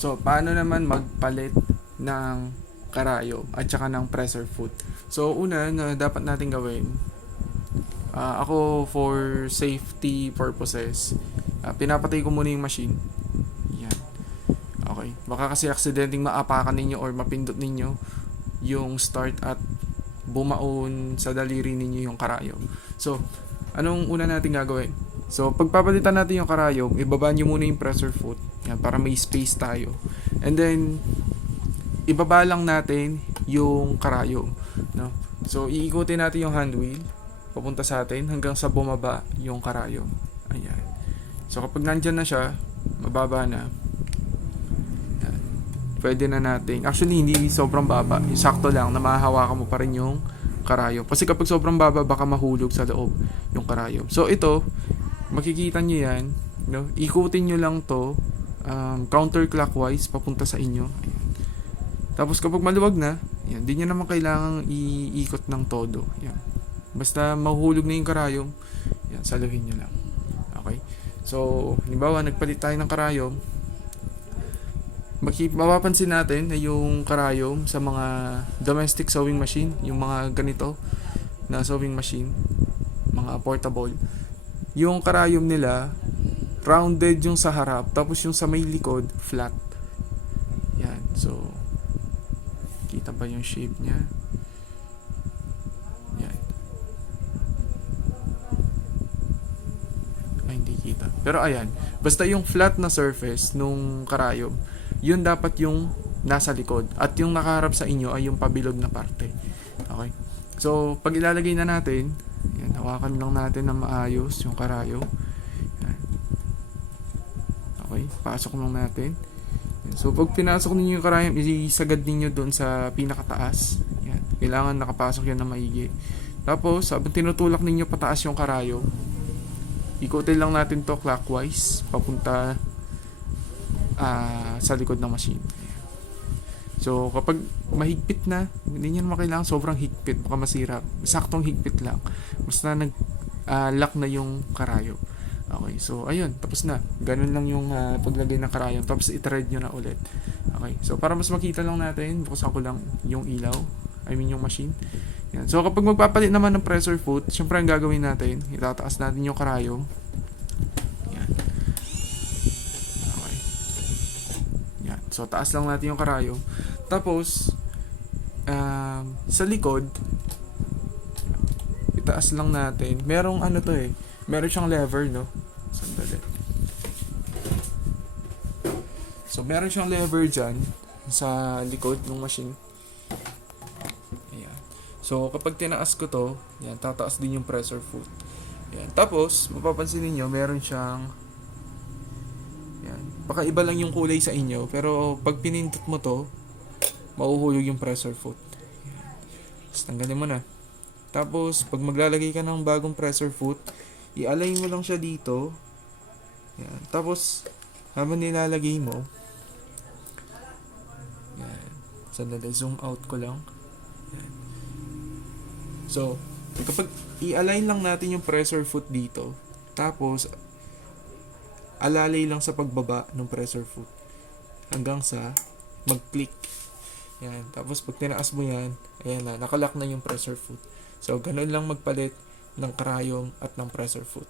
So, paano naman magpalit ng karayom at saka ng pressure foot? So, una na dapat natin gawin, ako for safety purposes, pinapatay ko muna yung machine. Yan. Okay. Baka kasi accidenting maapakan ninyo or mapindot ninyo yung start at bumaon sa daliri ninyo yung karayom. So, anong una natin gagawin? So, pagpapalitan natin yung karayom, ibaba nyo muna yung pressure foot. Yan, para may space tayo. And then, ibaba lang natin yung karayom. No? So, iikutin natin yung hand wheel papunta sa atin hanggang sa bumaba yung karayom. Ayan. So, kapag nandyan na siya, mababa na. Ayan. Pwede na natin. Actually, hindi sobrang baba. Sakto lang na mahahawakan mo pa rin yung karayom. Kasi kapag sobrang baba, baka mahulog sa loob yung karayom. So, ito, makikita nyo yan, no? Ikutin nyo lang to counterclockwise papunta sa inyo. Ayan. Tapos kapag maluwag na, yan, di nyo naman kailangang iikot ng todo. Yan. Basta mahuhulog na yung karayom, yan, saluhin nyo lang. Okay? So, halimbawa, nagpalit tayo ng karayom, mapapansin natin na yung karayom sa mga domestic sewing machine, yung mga ganito na sewing machine, mga portable, yung karayom nila rounded yung sa harap, tapos yung sa may likod flat. Yan. So, kita ba yung shape niya? Yan. Ay, hindi kita. Pero ayan, basta yung flat na surface nung karayom, yun dapat yung nasa likod. At yung nakaharap sa inyo ay yung pabilog na parte. Okay? So, pag ilalagay na natin, yan, hawakan lang natin na maayos yung karayom. Yan. Okay, pasok lang natin. Yan. So, pag pinasok niyo yung karayom, isagad niyo doon sa pinakataas. Yan. Kailangan nakapasok yan na maigi. Tapos, habang tinutulak niyo pataas yung karayom, ikutin lang natin to clockwise, papunta sa likod ng machine. So, kapag mahigpit na, hindi nyo naman kailangan sobrang higpit, baka masira. Saktong higpit lang. Basta lock na yung karayom. Okay, so ayun, tapos na. Ganun lang yung paglagay ng karayom. Tapos i-thread nyo na ulit. Okay, so para mas makita lang natin, buksan ko lang yung ilaw. I mean yung machine. Yan. So kapag magpapalit naman ng pressure foot, syempre ang gagawin natin, itataas natin yung karayom. Yan. Okay. Yan. So taas lang natin yung karayom. Tapos, sa likod, itaas lang natin. Merong ano to eh. Meron siyang lever, no? Sandali. So, meron siyang lever dyan sa likod ng machine. Ayan. So, kapag tinaas ko to, yan, tataas din yung pressure foot. Ayan. Tapos, mapapansin niyo meron siyang yan. Baka iba lang yung kulay sa inyo, pero pag pinindot mo to, mauhulog yung pressure foot. Tapos tanggalin mo na. Tapos pag maglalagay ka ng bagong pressure foot, i-align mo lang siya dito. Yan. Tapos habang nilalagay mo, yan. Sandali, zoom out ko lang. Yan. So, kapag i-align lang natin yung pressure foot dito, tapos alalay lang sa pagbaba ng pressure foot hanggang sa mag-click. Yan. Tapos pag tinaas mo yan, ayan na, nakalock na yung pressure foot. So, ganun lang magpalit ng karayom at ng pressure foot.